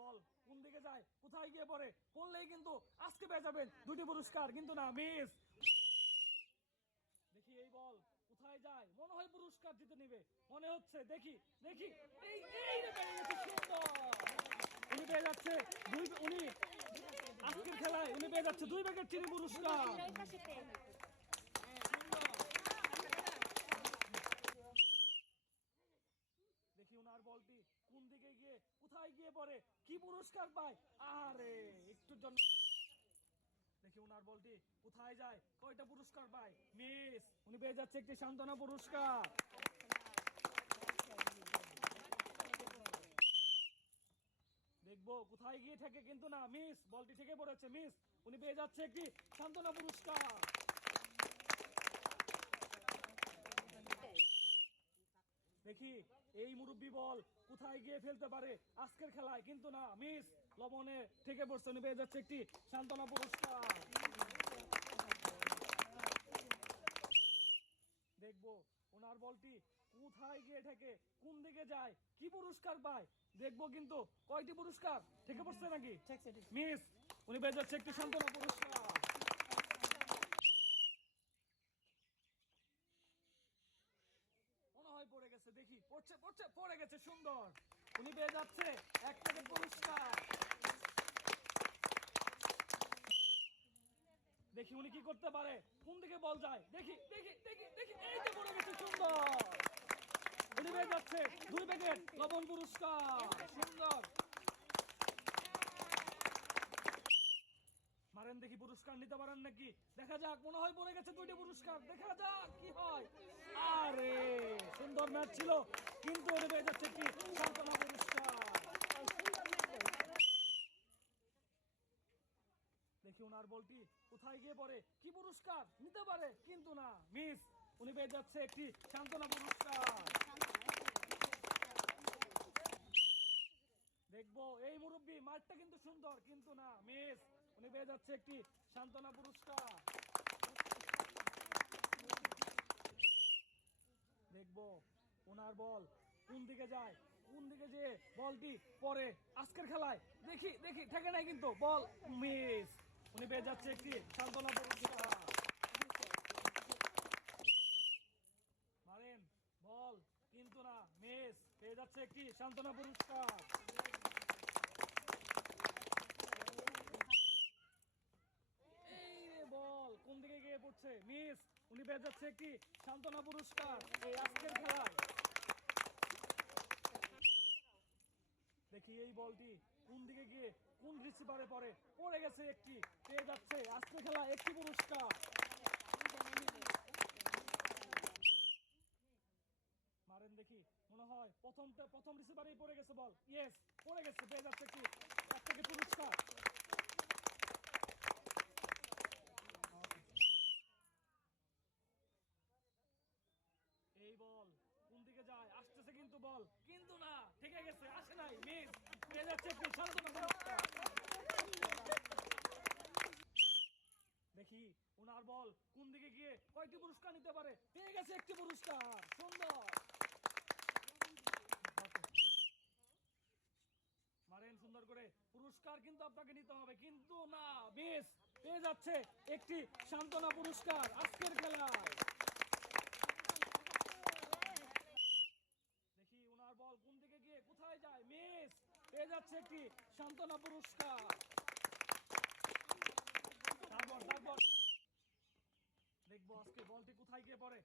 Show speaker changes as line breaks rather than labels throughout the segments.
বল, কোন দিকে যায়, কোথায় গিয়ে পড়ে পড়লেই কিন্তু আজকে পেয়ে যাবেন দুটি পুরস্কার, কিন্তু না, মিস। দেখি এই বল, কোথায় যায়, মনে হয় পুরস্কার জিতে নিবে। মনে হচ্ছে, দেখি দেখি, এই এই উনি পেয়ে যাচ্ছে দুই, উনি আজকের খেলায় উনি পেয়ে যাচ্ছে দুই ব্যাগের চিনি পুরস্কার দেখি ওনার বলটি কোন দিকে গিয়ে পড়ে। কি পুরস্কার পায়? আরে, একটু জন্য দেখি বলটি কোথায় যায়? কয়টা পুরস্কার পায়? মিস, উনি পেয়ে যাচ্ছে একটি সান্ত্বনা পুরস্কার। দেখব, কোথায় গিয়ে ঠেকে কিন্তু না। মিস, বলটি ঠেকে পড়েছে। মিস, উনি পেয়ে যাচ্ছে একটি সান্ত্বনা পুরস্কার দেখি এই মুরব্বী বল কোথায় গিয়ে ফেলতে পারে? আজকের খেলায় কিন্তু না মিস লবণে থেকে পড়ছে উনি পেয়ে যাচ্ছে একটি সান্ত্বনা পুরস্কার। দেখব ওনার বলটি কোথায় গিয়ে ঠেকে কোন দিকে যায় কি পুরস্কার পায়? দেখব কিন্তু কয়টি পুরস্কার? থেকে পড়ছে নাকি? মিস উনি পেয়ে যাচ্ছে একটি সান্ত্বনা পুরস্কার মনে হয় পড়ে গেছে দেখি পড়ছে, পড়ে গেছে, সুন্দর। উনি পেয়ে যাচ্ছে এক প্যাকেট পুরস্কার। দেখি উনি কি করতে পারে। কোন দিকে বল যায়? দেখি দেখি দেখি দেখি পড়ে গেছে, সুন্দর। উনি পেয়ে যাচ্ছে দুই প্যাকেট লবণ পুরস্কার, সুন্দর। মারেন দেখি পুরস্কার নিতে পারেন নাকি? দেখা যাক, মনে হয় পড়ে গেছে দুইটা পুরস্কার। দেখা যাক কি হয়। আরে, সুন্দর ম্যাচ ছিল। কিন্তু ওটা যাচ্ছে কি? সান্ত্বনা পুরস্কার দেখি ওনার বলটি কোথায় গিয়ে পড়ে? কি পুরস্কার? নিতে পারে, কিন্তু না। মিস, উনি পেয়ে যাচ্ছে একটি সান্ত্বনা পুরস্কার। দেখব, এই মুরব্বী, মাঠটা কিন্তু সুন্দর, কিন্তু না। মিস, উনি পেয়ে যাচ্ছে একটি সান্ত্বনা পুরস্কার। দেখব ওনার বল কোন দিকে যায়? কোন দিকে যে বলটি পরে? আজকের খেলায় দেখি দেখি, ঠেকে নাই কিন্তু, বল মিস। উনি পেয়ে যাচ্ছে একটি সান্ত্বনা মারেন, বল কিন্তু না, মিস। পেয়ে যাচ্ছে একটি সান্ত্বনা পুরস্কার। বল, কোন দিকে গিয়ে পড়ছে? মিস উনি পেয়ে যাচ্ছে একটি সান্ত্বনা পুরস্কার। এই আজকের খেলায় দেখি এই বলটি কোন দিকে গিয়ে কোন রিসিভারে পড়ে? পড়ে গেছে একটি, পেয়ে যাচ্ছে আজকের খেলা একটি পুরস্কার মারেন দেখি মনে হয় প্রথমটা প্রথম রিসিভারেই পড়ে গেছে বল ইয়েস পড়ে গেছে পেয়ে যাচ্ছে কি এক থেকে পুরস্কার এই বল কোন দিকে যায় আসতেছে কিন্তু বল কিন্তু না ঠিক গেছে আসে নাই মিস পেয়ে যাচ্ছে একটি সান্ত্বনা পুরস্কার দেখি ওনার বল কোন দিকে গিয়ে কয়টি পুরস্কার নিতে পারে? পেয়ে গেছে একটি পুরস্কার, সুন্দর। মারেন সুন্দর করে। পুরস্কার কিন্তু আপনাকে নিতে হবে, কিন্তু না বেশ পেয়ে যাচ্ছে একটি সান্ত্বনা পুরস্কার আজকের খেলায় দেখি ওনার বল কোন দিকে গিয়ে কোথায় যায় মিস পেয়ে যাচ্ছে একটি সান্ত্বনা পুরস্কার। আজকে বলটি কোথায় গিয়ে পড়ে।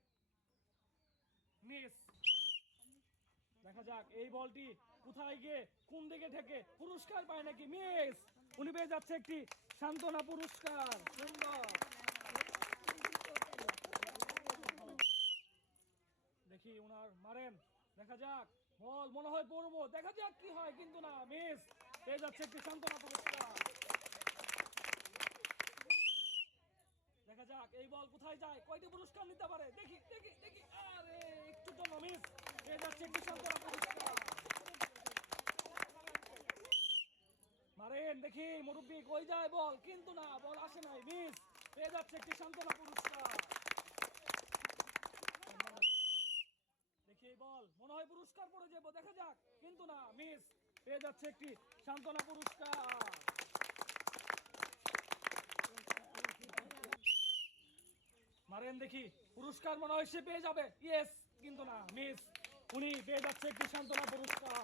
দেখা যাক, এই বলটি কোথায় গিয়ে, কোন দিকে ঠেকে পুরস্কার পায় নাকি মিস উনি পেয়ে যাচ্ছে একটি সান্ত্বনা পুরস্কার। সুন্দর। দেখি ওনার মারেন। দেখা যাক। বল, মনে হয় পড়ব। দেখা যাক কি হয়, কিন্তু না মিস পেয়ে যাচ্ছে পুরস্কার দেখা যাক, এই বল কোথায় যায়? কয়টি পুরস্কার নিতে পারে? দেখি দেখি দেখি। আরে, একটু জন্য মিস পেয়ে যাচ্ছে পুরস্কার মারেন, দেখি, মুরব্বী, কই যায় বল? কিন্তু না, বল আসে নাই মিস পেয়ে যাচ্ছে একটি সান্ত্বনা পুরস্কার দেখি এই বল মনে হয় পুরস্কার পড়ে যাব, দেখা যাক। কিন্তু না মিস পেয়ে যাচ্ছে একটি সান্ত্বনা পুরস্কার। মারেন দেখি, পুরস্কার মনে হয় সে পেয়ে যাবে। ইয়েস কিন্তু না মিস উনি পেয়ে যাচ্ছে একটি সান্ত্বনা পুরস্কার।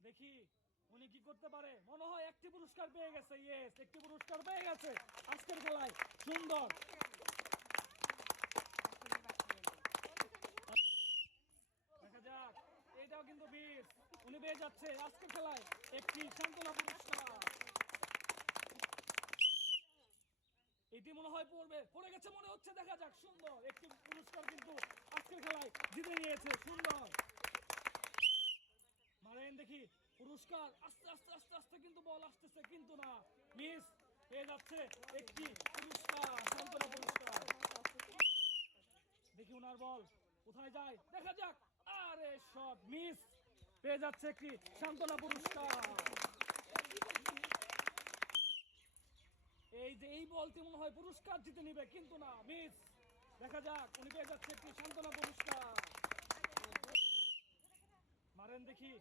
দেখি, উনি কি করতে পারে? মনে হয় একটি পুরস্কার পেয়ে গেছে ইয়েস একটি পুরস্কার পেয়ে গেছে। আজকের খেলায় সুন্দর দেখা যাক এইটাও কিন্তু বিশ উনি পেয়ে যাচ্ছে আজকের খেলায়। একটি সান্ত্বনা পুরস্কার। এটি মনে হয় পড়বে। পড়ে গেছে মনে হচ্ছে, দেখা যাক, সুন্দর। একটি পুরস্কার কিন্তু আজকের খেলায় জিতে নিয়েছে, সুন্দর। মারেন দেখি, পুরস্কার। আস্তে আস্তে আস্তে আস্তে কিন্তু বল আসতেছে, কিন্তু না। মিস, পেয়ে যাচ্ছে একটি পুরস্কার, সান্ত্বনা পুরস্কার। দেখি উনার বল। কোথায় যায়? দেখা যাক। আরে শট, মিস। পেয়ে যাচ্ছে একটি সান্ত্বনা পুরস্কার। এই যে এই বলটি মনে হয় পুরস্কার জিতে নিবে, কিন্তু না, মিস, দেখা যাক, উনি পেয়ে যাচ্ছে একটি সান্ত্বনা পুরস্কার। মারেন দেখি,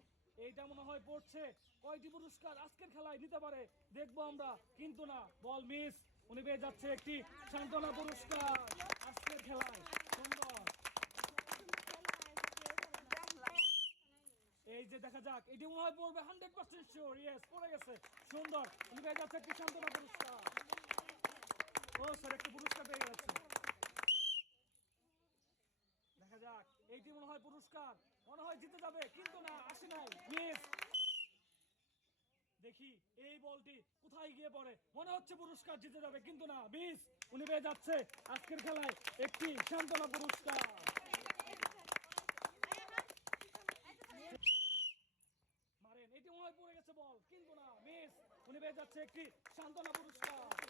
এইটা মনে হয় পড়ছে, কয়টি পুরস্কার আজকের খেলায় নিতে পারে, দেখব আমরা, কিন্তু না, বল, মিস, উনি পেয়ে যাচ্ছে একটি সান্ত্বনা পুরস্কার আজকের খেলায় সুন্দর যে দেখা যাক, এটি মনে হয় পড়বে হান্ড্রেড পার্সেন্ট শিওর ইয়েস পড়ে গেছে, সুন্দর। উনি যাচ্ছে সান্ত্বনা পুরস্কার ও স্যার একটি পুরস্কার পেয়ে যাচ্ছে দেখা যাক এইটি মনে হয় পুরস্কার, মনে হয় জিতে যাবে, কিন্তু না, আসে নাই মিস দেখি, এই বলটি কোথায় গিয়ে পড়ে? মনে হচ্ছে পুরস্কার জিতে যাবে, কিন্তু না মিস উনি পেয়ে যাচ্ছে আজকের খেলায় একটি সান্ত্বনা পুরস্কার একটি সান্ত্বনা পুরস্কার।